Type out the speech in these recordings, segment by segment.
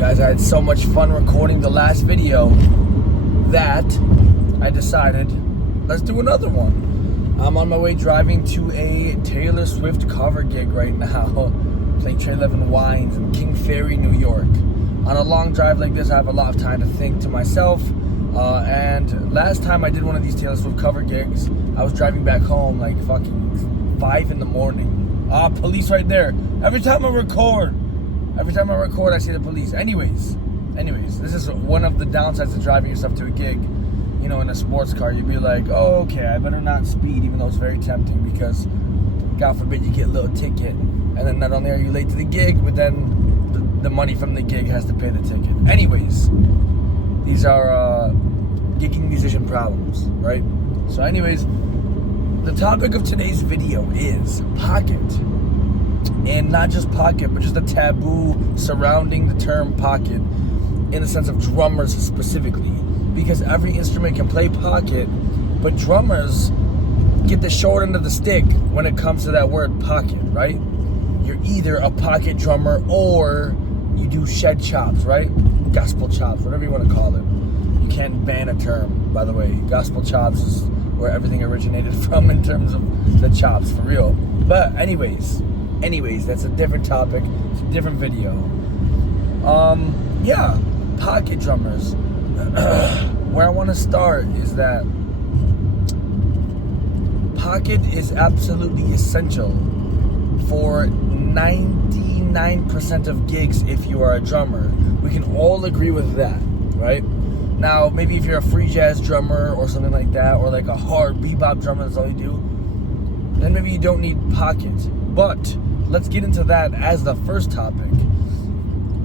guys, I had so much fun recording the last video that I decided, let's do another one. I'm on my way driving to a Taylor Swift cover gig right now, playing Trey Levin Wines in King Ferry, New York. On a long drive like this, I have a lot of time to think to myself. And last time I did one of these Taylor Swift cover gigs, I was driving back home like fucking 5 in the morning. Police right there. Every time I record, I see the police. Anyways, this is one of the downsides of driving yourself to a gig. You know, in a sports car, you'd be like, oh, okay, I better not speed, even though it's very tempting because, God forbid, you get a little ticket. And then not only are you late to the gig, but then the money from the gig has to pay the ticket. Anyways, these are gigging musician problems, right? So anyways, the topic of today's video is pocket. And not just pocket, but just the taboo surrounding the term pocket in the sense of drummers specifically. Because every instrument can play pocket, but drummers get the short end of the stick when it comes to that word pocket, right? You're either a pocket drummer or you do shed chops, right? Gospel chops, whatever you want to call it. You can't ban a term, by the way. Gospel chops is where everything originated from in terms of the chops, for real. But anyways, that's a different topic. It's a different video. Yeah, pocket drummers. Where I want to start is that pocket is absolutely essential for 99% of gigs if you are a drummer. We can all agree with that, right? Now, maybe if you're a free jazz drummer or something like that, or like a hard bebop drummer, that's all you do, then maybe you don't need pocket. But let's get into that as the first topic.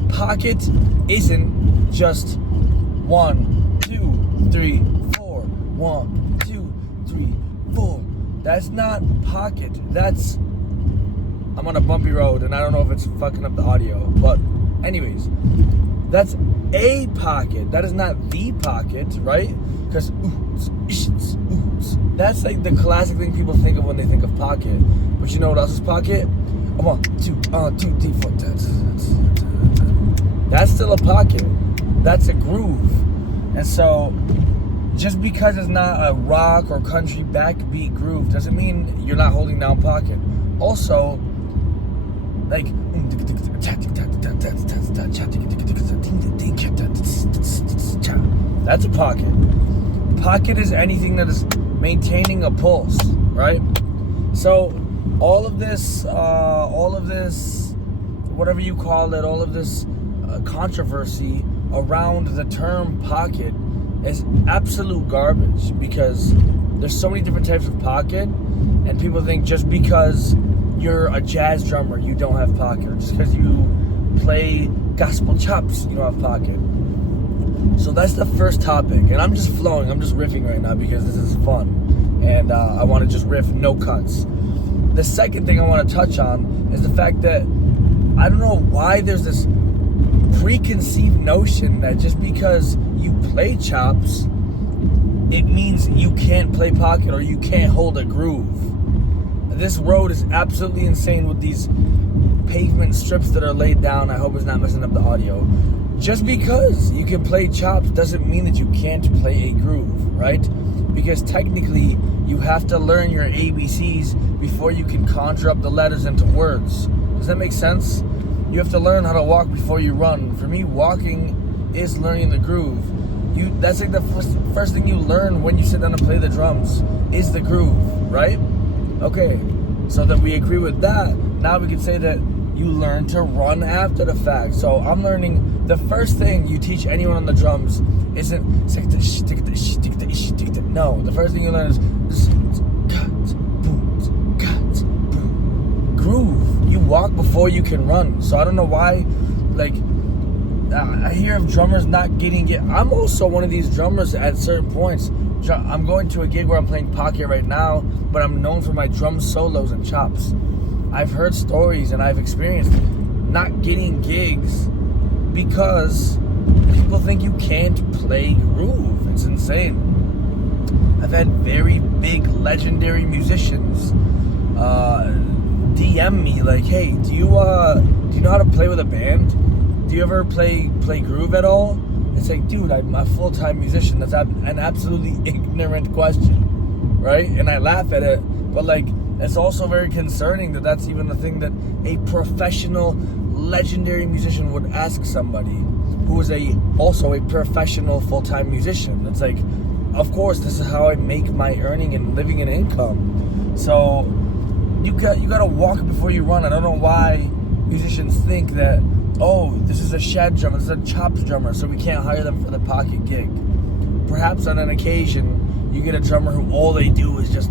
Pocket isn't just 1, 2, 3, 4. 1, 2, 3, 4. That's not pocket. That's, I'm on a bumpy road and I don't know if it's fucking up the audio, but anyways, that's a pocket. That is not the pocket, right? Because that's like the classic thing people think of when they think of pocket. But you know what else is pocket? 1, 2, 3, 4. That's still a pocket. That's a groove. And so, just because it's not a rock or country backbeat groove doesn't mean you're not holding down pocket. Also, like, that's a pocket. Pocket is anything that is maintaining a pulse, right? So, all of this, whatever you call it, all of this controversy around the term pocket is absolute garbage, because there's so many different types of pocket, and people think just because you're a jazz drummer you don't have pocket, or just because you play gospel chops you don't have pocket. So that's the first topic, and I'm just flowing, I'm just riffing right now because this is fun, and I want to just riff, no cuts. The second thing I want to touch on is the fact that I don't know why there's this preconceived notion that just because you play chops, it means you can't play pocket or you can't hold a groove. This road is absolutely insane with these pavement strips that are laid down. I hope it's not messing up the audio. Just because you can play chops doesn't mean that you can't play a groove, right? Because technically you have to learn your ABCs before you can conjure up the letters into words. Does that make sense? You have to learn how to walk before you run. For me, walking is learning the groove. That's like the first thing you learn when you sit down and play the drums is the groove, right? Okay, so that we agree with that. Now we can say that you learn to run after the fact. So I'm learning the first thing you teach anyone on the drums isn't no. The first thing you learn is groove. You walk before you can run. So I don't know why, like, I hear of drummers not getting it. I'm also one of these drummers at certain points. I'm going to a gig where I'm playing pocket right now, but I'm known for my drum solos and chops. I've heard stories and I've experienced not getting gigs because people think you can't play groove. It's insane. I've had very big legendary musicians DM me like, hey, do you know how to play with a band? Do do you ever play groove at all? It's like, dude, I'm a full-time musician. That's an absolutely ignorant question, right? And I laugh at it, but like, it's also very concerning that that's even a thing that a professional, legendary musician would ask somebody who is also a professional full-time musician. It's like, of course, this is how I make my earning and living and income. So you gotta walk before you run. I don't know why musicians think that, oh, this is a shed drummer, this is a chops drummer, so we can't hire them for the pocket gig. Perhaps on an occasion, you get a drummer who all they do is just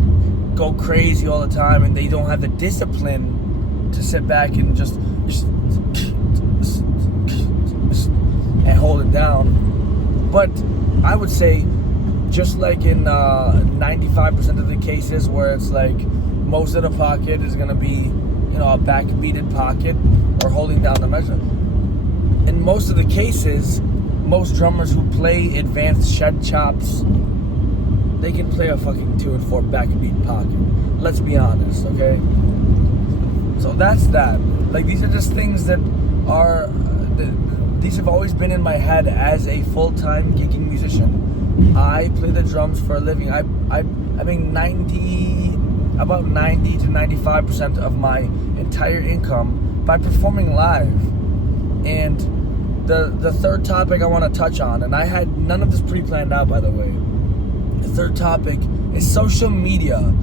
go crazy all the time, and they don't have the discipline to sit back and just and hold it down. But I would say, just like in 95% of the cases where it's like most of the pocket is going to be, a backbeated pocket or holding down the measure. In most of the cases, most drummers who play advanced shed chops, they can play a fucking 2-4 backbeat pocket. Let's be honest, okay? So that's that. Like, these are just things that are, these have always been in my head as a full-time gigging musician. I play the drums for a living. I make about 90 to 95% of my entire income by performing live. And the third topic I want to touch on, and I had none of this pre-planned out, by the way. The third topic is social media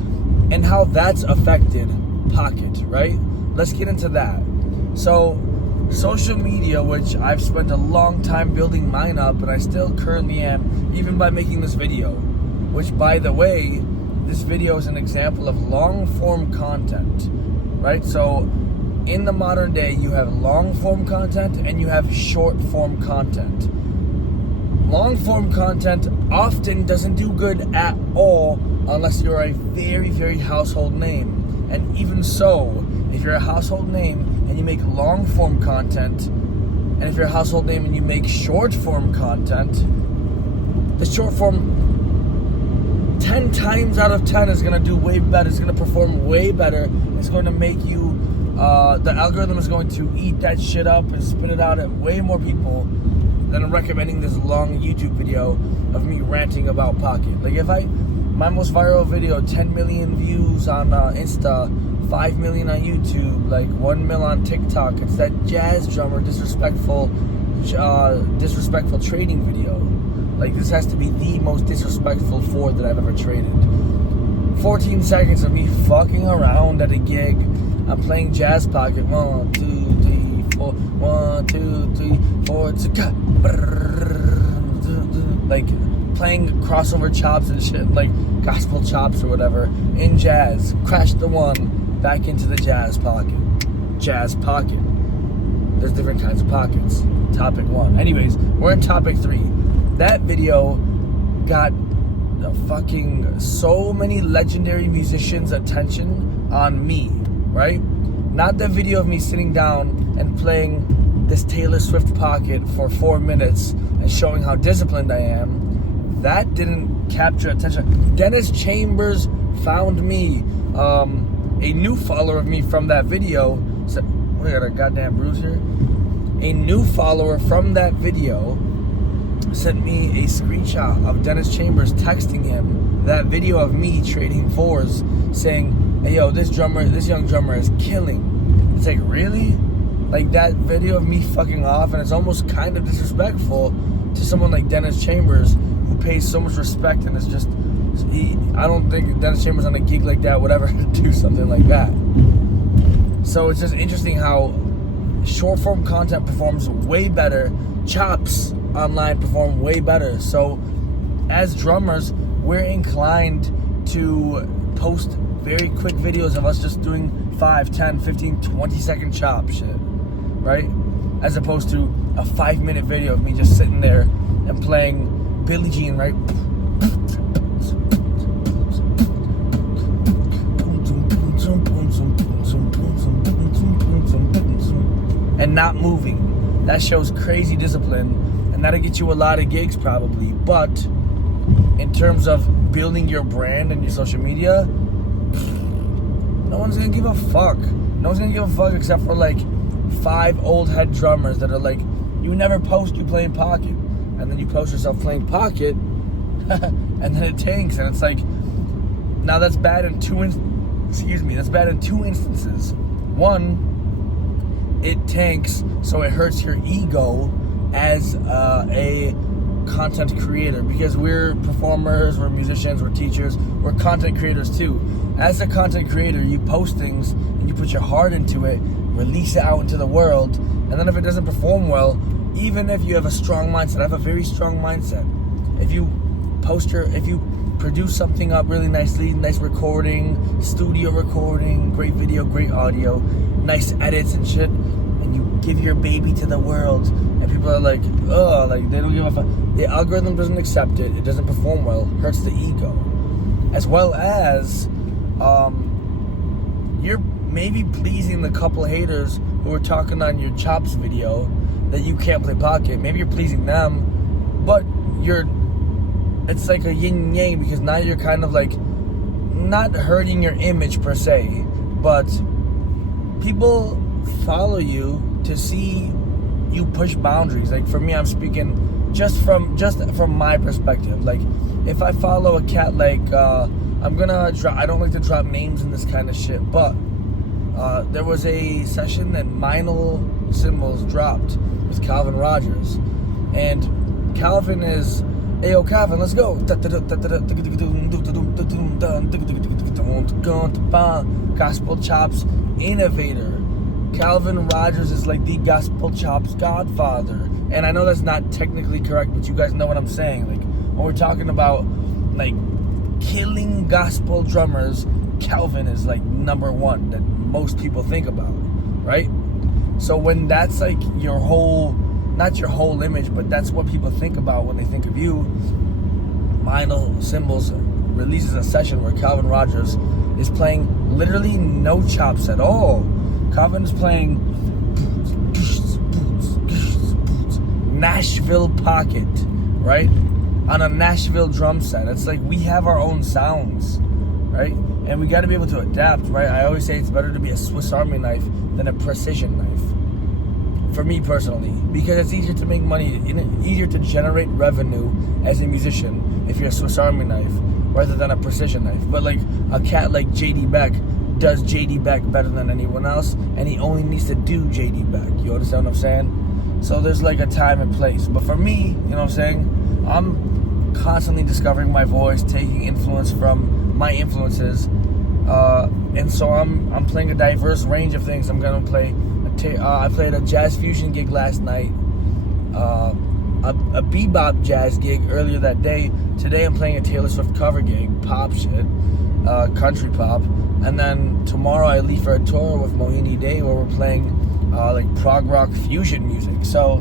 and how that's affected Pocket, right? Let's get into that. So, social media, which I've spent a long time building mine up, and I still currently am, even by making this video, which, by the way, this video is an example of long-form content, right? So, in the modern day, you have long-form content and you have short-form content. Long-form content often doesn't do good at all unless you're a very, very household name. And even so, if you're a household name and you make long-form content, and if you're a household name and you make short-form content, the short-form 10 times out of 10 is going to do way better. It's going to perform way better. It's going to make you, the algorithm is going to eat that shit up and spit it out at way more people than recommending this long YouTube video of me ranting about Pocket. Like, if my most viral video, 10 million views on Insta, 5 million on YouTube, like 1 mil on TikTok. It's that jazz drummer disrespectful trading video. Like, this has to be the most disrespectful Ford that I've ever traded. 14 seconds of me fucking around at a gig. I'm playing jazz pocket. 1, 2, 3, 4. 1, 2, 3, 4. It's a cut. Like, playing crossover chops and shit, like gospel chops or whatever, in jazz. Crash the one back into the jazz pocket. Jazz pocket. There's different kinds of pockets. Topic 1. Anyways, we're in topic 3. That video got fucking so many legendary musicians' attention on me, right? Not the video of me sitting down and playing this Taylor Swift pocket for 4 minutes and showing how disciplined I am. That didn't capture attention. Dennis Chambers found me, a new follower of me from that video. So, we got a goddamn bruise here. A new follower from that video sent me a screenshot of Dennis Chambers texting him that video of me trading fours, saying, hey yo, this young drummer is killing. It's like, really? Like, that video of me fucking off, and it's almost kind of disrespectful to someone like Dennis Chambers, who pays so much respect, and is just, I don't think Dennis Chambers on a gig like that would ever do something like that. So it's just interesting how short form content performs way better. Chops online perform way better. So as drummers, we're inclined to post very quick videos of us just doing 5, 10, 15, 20 second chop shit, right? As opposed to a 5-minute video of me just sitting there and playing Billie Jean, right? And not moving. That shows crazy discipline, and that'll get you a lot of gigs probably. But in terms of building your brand and your social media, no one's gonna give a fuck. No one's gonna give a fuck except for like 5 old head drummers that are like You never post you playing pocket, and then you post yourself playing pocket, and then it tanks, and it's like, now that's bad in two instances. One, it tanks, so it hurts your ego as a content creator, because we're performers, we're musicians, we're teachers, we're content creators too. As a content creator, you post things and you put your heart into it, release it out into the world, and then if it doesn't perform well, even if you have a strong mindset, I have a very strong mindset. If you produce something up really nicely, nice recording, studio recording, great video, great audio, nice edits and shit, and you give your baby to the world, and people are like, oh, like they don't give a fuck. The algorithm doesn't accept it. It doesn't perform well. Hurts the ego, as well as you're maybe pleasing the couple haters who are talking on your chops video that you can't play pocket. Maybe you're pleasing them, but it's like a yin yang, because now you're kind of like not hurting your image per se, but people follow you to see you push boundaries. Like for me, I'm speaking just from my perspective. Like if I follow a cat, like I don't like to drop names in this kind of shit, but there was a session that Minal Symbols dropped with Calvin Rogers, and Calvin is, hey yo Calvin, let's go. Gospel chops innovator. Calvin Rogers is like the gospel chops godfather. And I know that's not technically correct, but you guys know what I'm saying. Like when we're talking about like killing gospel drummers, Calvin is like number one that most people think about, right? So when that's like your whole, not your whole image, but that's what people think about when they think of you, Minal Symbols releases a session where Calvin Rogers is playing literally no chops at all. Calvin is playing Nashville pocket, right? On a Nashville drum set. It's like we have our own sounds, right? And we got to be able to adapt, right? I always say it's better to be a Swiss Army knife than a precision knife. For me personally, because it's easier to make money, easier to generate revenue as a musician if you're a Swiss Army knife rather than a precision knife. But like a cat like JD Beck does JD Beck better than anyone else, and he only needs to do JD Beck. You understand what I'm saying? So there's like a time and place. But for me, you know what I'm saying? I'm constantly discovering my voice, taking influence from my influences, and so I'm playing a diverse range of things. I'm gonna play. I played a jazz fusion gig last night, a bebop jazz gig earlier that day. Today I'm playing a Taylor Swift cover gig, pop shit, country pop, and then tomorrow I leave for a tour with Mohini Day where we're playing like prog rock fusion music. So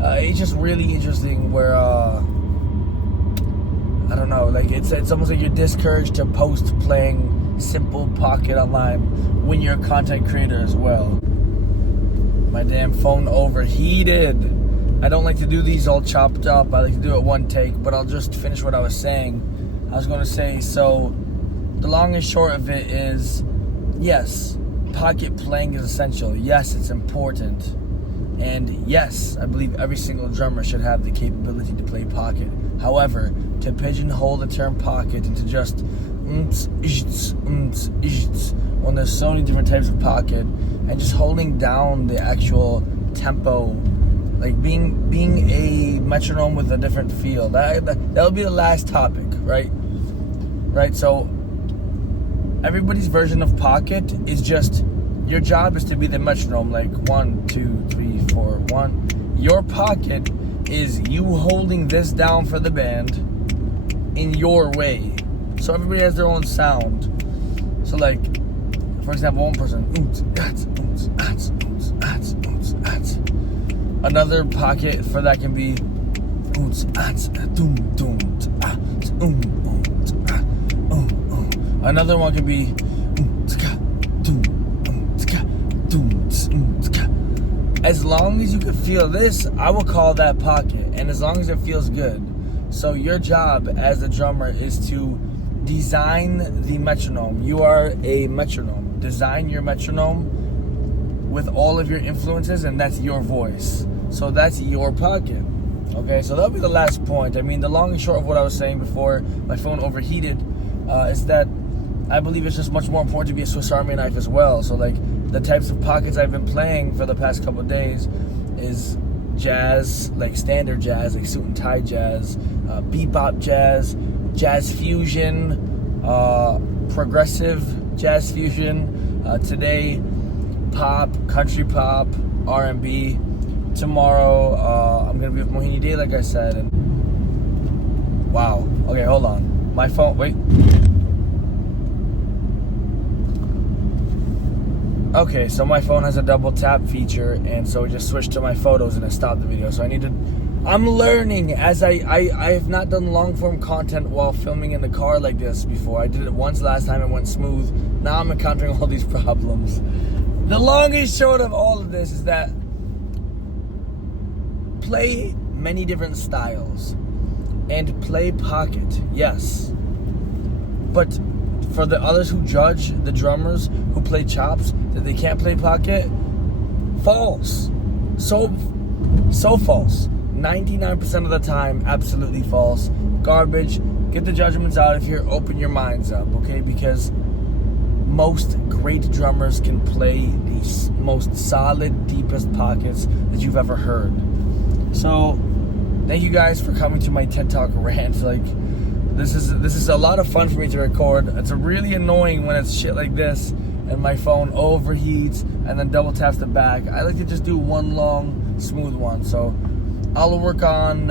it's just really interesting where I don't know, like it's almost like you're discouraged to post playing simple pocket online when you're a content creator as well. My damn phone overheated. I don't like to do these all chopped up. I like to do it one take, but I'll just finish what I was saying. I was going to say, so the long and short of it is, yes, pocket playing is essential. Yes, it's important. And yes, I believe every single drummer should have the capability to play pocket. However, to pigeonhole the term pocket into just when there's so many different types of pocket, and just holding down the actual tempo, like being a metronome with a different feel. That'll be the last topic, right? Right. So everybody's version of pocket is just, your job is to be the metronome, like 1, 2, 3, 4, 1. Your pocket is you holding this down for the band in your way. So everybody has their own sound. So like, for example, one person, another pocket for that can be another one can be as long as you can feel this, I will call that pocket, and as long as it feels good. So your job as a drummer is to design the metronome. You are a metronome. Design your metronome with all of your influences, and that's your voice. So that's your pocket. Okay, so that'll be the last point. I mean, the long and short of what I was saying before my phone overheated is that I believe it's just much more important to be a Swiss Army knife as well. So like the types of pockets I've been playing for the past couple of days is jazz, like standard jazz, like suit and tie jazz, bebop jazz, jazz fusion, progressive jazz fusion. Today, pop, country pop, R&B. Tomorrow, I'm gonna be with Mohini Day, like I said. And wow. Okay, hold on. My phone. Wait. Okay, so my phone has a double tap feature, and so it just switched to my photos and it stopped the video. So I need to. I'm learning as I have not done long form content while filming in the car like this before. I did it once last time, it went smooth. Now I'm encountering all these problems. The long and short of all of this is that play many different styles and play pocket, yes. But for the others who judge the drummers who play chops that they can't play pocket, false. So false. 99% of the time, absolutely false. Garbage. Get the judgments out of here. Open your minds up, okay? Because most great drummers can play the most solid, deepest pockets that you've ever heard. So, thank you guys for coming to my TED Talk rant. Like, this is a lot of fun for me to record. It's really annoying when it's shit like this and my phone overheats and then double taps the back. I like to just do one long, smooth one. So, I'll work on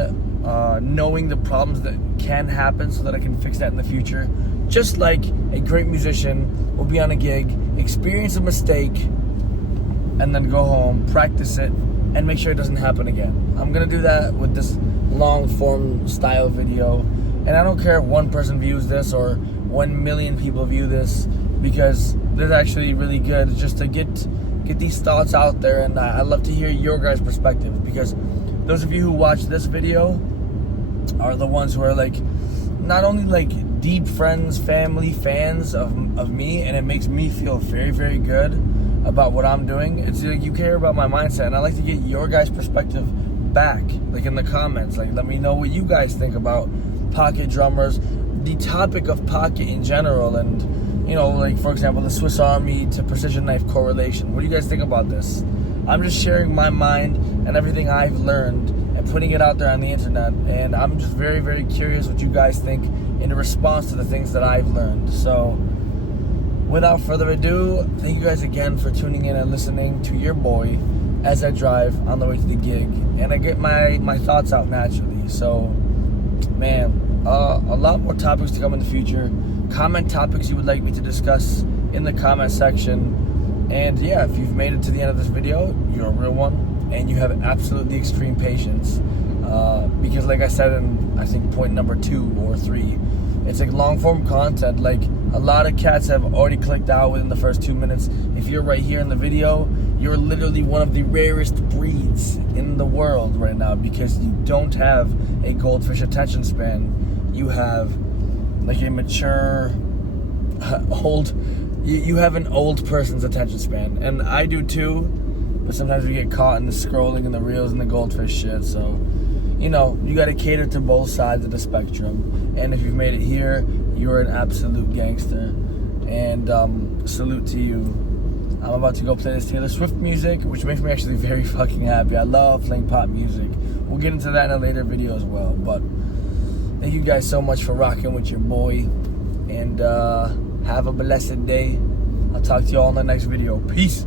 knowing the problems that can happen so that I can fix that in the future. Just like a great musician will be on a gig, experience a mistake, and then go home, practice it, and make sure it doesn't happen again. I'm gonna do that with this long form style video, and I don't care if one person views this or 1 million people view this, because this is actually really good just to get these thoughts out there. And I love to hear your guys' perspective, because those of you who watch this video are the ones who are like not only like deep friends, family, fans of me, and it makes me feel very, very good about what I'm doing. It's like you care about my mindset, and I like to get your guys' perspective back, like in the comments. Like, let me know what you guys think about pocket drummers, the topic of pocket in general, and you know, like for example, the Swiss Army to precision knife correlation. What do you guys think about this? I'm just sharing my mind and everything I've learned and putting it out there on the internet, and I'm just very, very curious what you guys think in response to the things that I've learned. So without further ado, thank you guys again for tuning in and listening to your boy as I drive on the way to the gig, and I get my thoughts out naturally. So, man, a lot more topics to come in the future. Comment topics you would like me to discuss in the comment section. And yeah, if you've made it to the end of this video, you're a real one, and you have absolutely extreme patience. Because like I said in, I think, point number 2 or 3, it's like long form content. Like, a lot of cats have already clicked out within the first 2 minutes. If you're right here in the video, you're literally one of the rarest breeds in the world right now, because you don't have a goldfish attention span. You have like a mature, old, you have an old person's attention span. And I do too, but sometimes we get caught in the scrolling and the reels and the goldfish shit. So, you know, you got to cater to both sides of the spectrum. And if you've made it here, you're an absolute gangster. And salute to you. I'm about to go play this Taylor Swift music, which makes me actually very fucking happy. I love playing pop music. We'll get into that in a later video as well. But thank you guys so much for rocking with your boy. And have a blessed day. I'll talk to you all in the next video. Peace.